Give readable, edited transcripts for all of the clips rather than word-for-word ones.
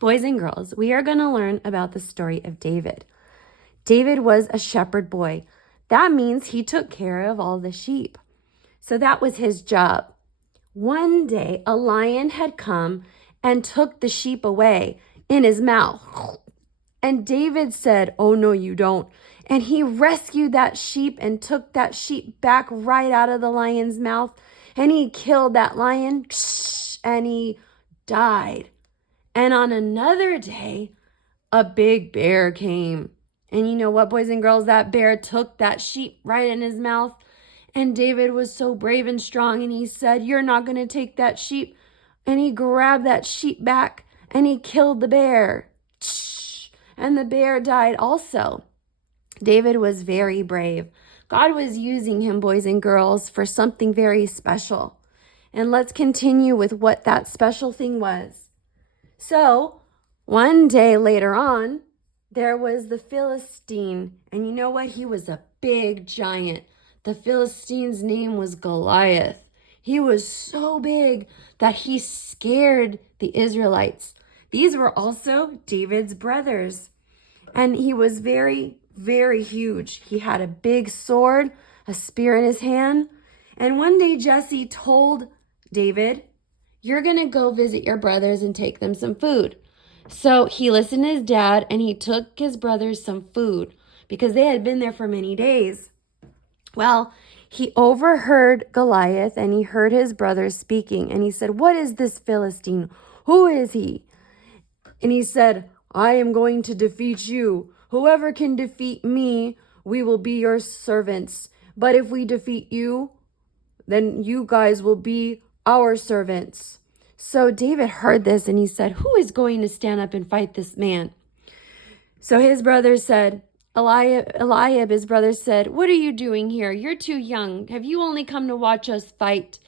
Boys and girls, we are going to learn about the story of David. David was a shepherd boy. That means he took care of all the sheep. So that was his job. One day, a lion had come and took the sheep away in his mouth. And David said, "Oh, no, you don't." And he rescued that sheep and took that sheep back right out of the lion's mouth. And he killed that lion and he died. And on another day, a big bear came. And you know what, boys and girls? That bear took that sheep right in his mouth. And David was so brave and strong. And he said, "You're not going to take that sheep." And he grabbed that sheep back and he killed the bear. And the bear died also. David was very brave. God was using him, boys and girls, for something very special. And let's continue with what that special thing was. So, one day later on, there was the Philistine. And you know what? He was a big giant. The Philistine's name was Goliath. He was so big that he scared the Israelites. These were also David's brothers. And he was very, very huge. He had a big sword, a spear in his hand. And one day Jesse told David, "You're going to go visit your brothers and take them some food." So he listened to his dad and he took his brothers some food because they had been there for many days. Well, he overheard Goliath and he heard his brothers speaking. And he said, "What is this Philistine? Who is he?" And he said, "I am going to defeat you. Whoever can defeat me, we will be your servants. But if we defeat you, then you guys will be our servants." So David heard this and he said, "Who is going to stand up and fight this man?" So his brothers said, Eliab, his brother said, "What are you doing here? You're too young. Have you only come to watch us fight?"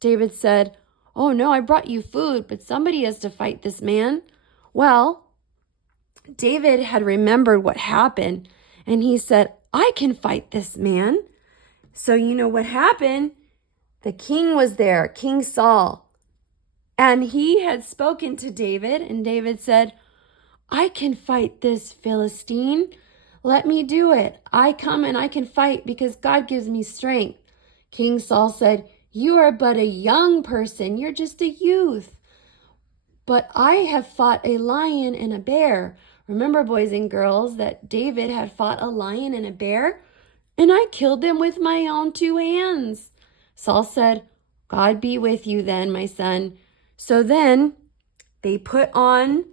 David said, "Oh no, I brought you food, but somebody has to fight this man." Well, David had remembered what happened and he said, "I can fight this man." So you know what happened? The king was there, King Saul. And he had spoken to David, and David said, "I can fight this Philistine. Let me do it. I come and I can fight because God gives me strength." King Saul said, "You are but a young person. You're just a youth. But I have fought a lion and a bear." Remember, boys and girls, that David had fought a lion and a bear, and I killed them with my own 2 hands. Saul said, "God be with you then, my son." So then they put on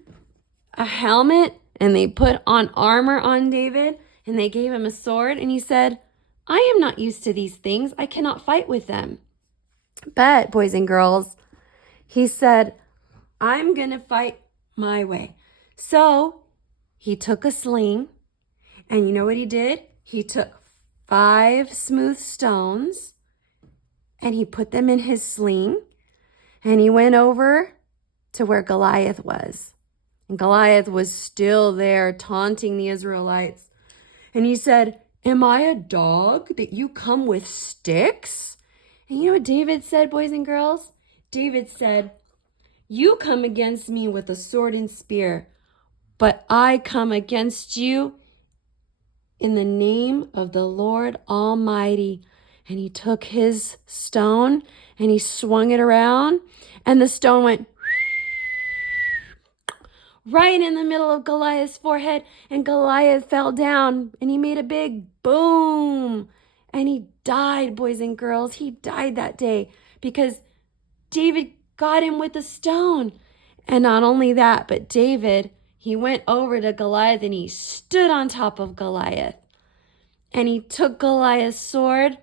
a helmet and they put on armor on David and they gave him a sword. And he said, "I am not used to these things. I cannot fight with them." But, boys and girls, he said, "I'm going to fight my way." So he took a sling and you know what he did? He took 5 smooth stones and he put them in his sling. And he went over to where Goliath was. And Goliath was still there taunting the Israelites. And he said, "Am I a dog that you come with sticks?" And you know what David said, boys and girls? David said, "You come against me with a sword and spear, but I come against you in the name of the Lord Almighty." And he took his stone and he swung it around and the stone went right in the middle of Goliath's forehead and Goliath fell down and he made a big boom and he died, boys and girls. He died that day because David got him with a stone. And not only that, but David, he went over to Goliath and he stood on top of Goliath and he took Goliath's sword.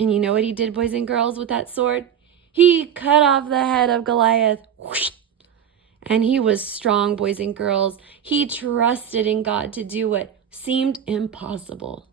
And you know what he did, boys and girls, with that sword? He cut off the head of Goliath. And he was strong, boys and girls. He trusted in God to do what seemed impossible.